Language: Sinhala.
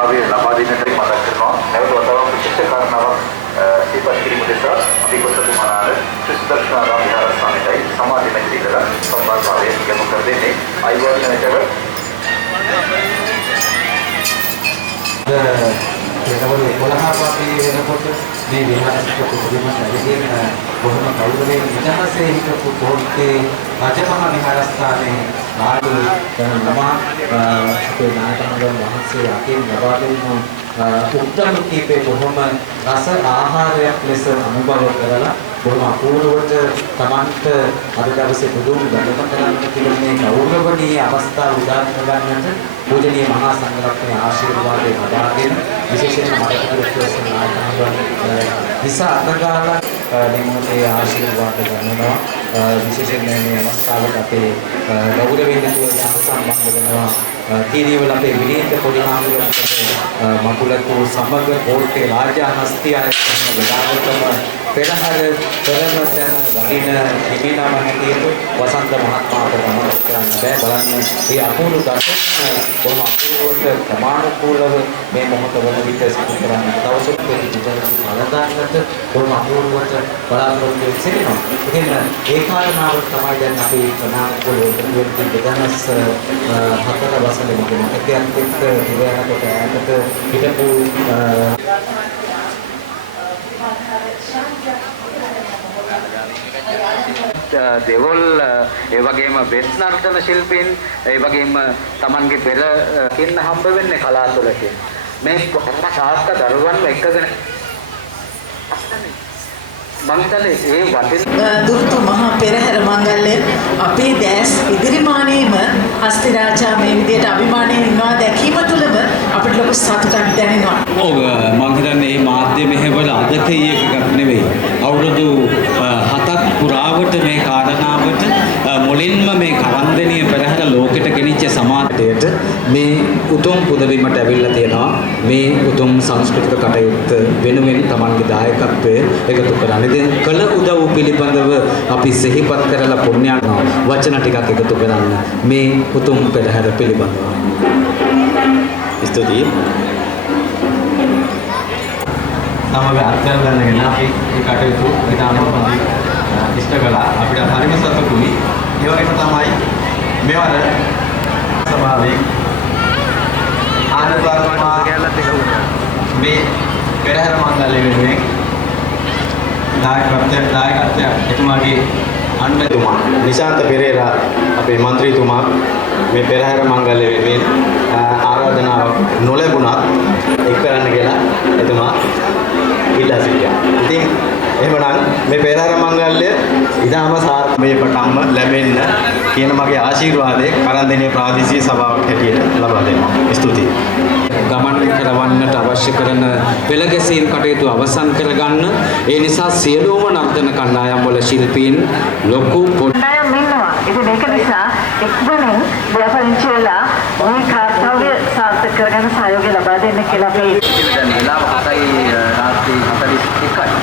සහභාගීතාවය ලබා දෙන්නට මතක් කරනවා. නැවත වතාවක් විශේෂ කාරණාවක් සිහිපත් කිරීම උදෙසා අපි කොටතුමානාර ශ්‍රී විහාරස්ථානයේයි සමාජ මැදිරියට සම්බන්ධතාවය යොමු කර දෙන්නේ. අයිබෝන් නැතව ඒකවල 11 අපි වෙනකොට මේ විහාරස්ථ පුදුමම ලැබෙන බොහොම කවුරුනේ ඉතිහාසයේ හිටපු පොඩ්ඩේ රජමහා විහාරස්ථානයේ ආදි ළමා අපේ නායකයන් වහන්සේ අතින් ලබා දුන්නු උත්තර කීපේ බොහොම රස ආහාරයක් ලෙස අනුභව කරලා බොහොම අපූර්වට Tamanට අද දවසේ පුදුම ගමන කරන්න තිබෙන මේ ගෞරවණීය අවස්ථාව උදා කරගන්නට පූජනීය මහා සංඝරත්නයේ ආශිර්වාදයෙන් ලබාගෙන විශේෂයෙන්ම මරණ නායකයන් නිසා අතගාලා නිමුතේ ආශිර්වාද ගන්නවා විශේෂයෙන් මේ අවස්ථාවට අපේ ගෞරවයෙන් තුල සම්බන්ධ වෙනවා තීරීවල අපේ විනීත පොඩි මාමුලකට මකුලතු සමග කෝට්ටේ රාජා හස්තිය බෙදාගත්තම පෙරහැර කරන තැන වඩින හිමිනම හැටියට වසන්ත මහත්මයාට ගමන් කරන්න බෑ බලන්න මේ අපූර්ව දර්ශන කොහොම අපූර්වට ප්‍රමාණිකූලව මේ මොහොත වන විට සිදු කරන්න දවසක් බලදාන්නට කොහොම අපූර්වට බලාපොරොත්තු වෙනවා. ඉතින් ඒ කාරණාව තමයි දැන් අපි ප්‍රමාණිකූලව වෙන්නේ දෙදහස් 4 වසරේ මතකයක් එක්ක ඉවරකට ඈතට හිටපු දෙවොල් ඒ වගේම වෙස් නර්තන ශිල්පීන් ඒ වගේම Tamanගේ පෙර කින්න හම්බ වෙන්නේ කලාතුරකින් මේ සාර්ථක දරුවන්ව එකගෙන මම හිතන්නේ ඒ වටින දුර්තු මහා පෙරහැර මංගල්‍ය අපේ දැස් ඉදිරිමානයේම හස්තිරාජා මේ විදියට අභිමානයෙන් ඉන්නවා දැකීම තුළම අපිට ලොකු සතුටක් දැනෙනවා. ඔව් මම හිතන්නේ මේ මාධ්‍ය මෙහෙවල අදකී එකක් නෙවෙයි. අවුරුදු 7ක් පුරාවට මේ කාරණාවට මුලින්ම මේ කරන්දෙනිය පෙරහැර ලෝකෙට ගෙනිච්ච සමාජයට මේ උතුම් පුදවීමට ඇවිල්ලා තියෙනවා. මේ උතුම් සංස්කෘතික කටයුත්ත වෙනුවෙන් Tamanගේ දායකත්වය එකතු කරන්නේ. දැන් කළ උදව් පිළිබඳව අපි සිහිපත් කරලා පුණ්‍යාන වචන ටිකක් එකතු කරන්න මේ උතුම් පෙරහැර පිළිබඳව. ස්තුතියි. සමග අත්කර ගන්නගෙන අපි මේ කටයුතු ඉතාම හොඳින් ඉෂ්ට කළා. අපිට හරිම සතුටුයි. ඒ වගේම තමයි මෙවර සභාවේ ආනන්දවර්මා මේ පෙරහැර මංගල්‍ය වෙනුවෙන් දායකත්වය එතුමාගේ අන්නතුමා නිශාන්ත පෙරේරා අපේ മന്ത്രിතුමා මේ පෙරහැර මංගල්‍ය වෙනුවෙන් ආරාධනාවක් නොලැබුණත් එක් කරන්න කියලා එතුමා ඉල්ලා සිටියා. ඉතින් එහෙමනම් මේ පෙරහැර මංගල්‍ය ඉතාම සාර්ථක මේ පටන්ම ලැබෙන්න කියන මගේ ආශිර්වාදය කරන්දෙනිය ප්‍රාදේශීය සභාවක් හැටියට ලබා දෙනවා. ස්තුතියි. ගමන් කරවන්නට අවශ්‍ය කරන පෙළගැසීම් කටයුතු අවසන් කරගන්න ඒ නිසා සියලුම නර්තන කණ්ඩායම් වල ශිල්පීන් ලොකු කණ්ඩායම් ඉන්නවා. ඉතින් ඒක නිසා එක්වනින් ව්‍යාපරිංචි වෙලා මේ කාර්යය සාර්ථක කරගන්න සහයෝගය ලබා දෙන්න කියලා අපි දැන් වෙලාව 7යි රාත්‍රී 41යි.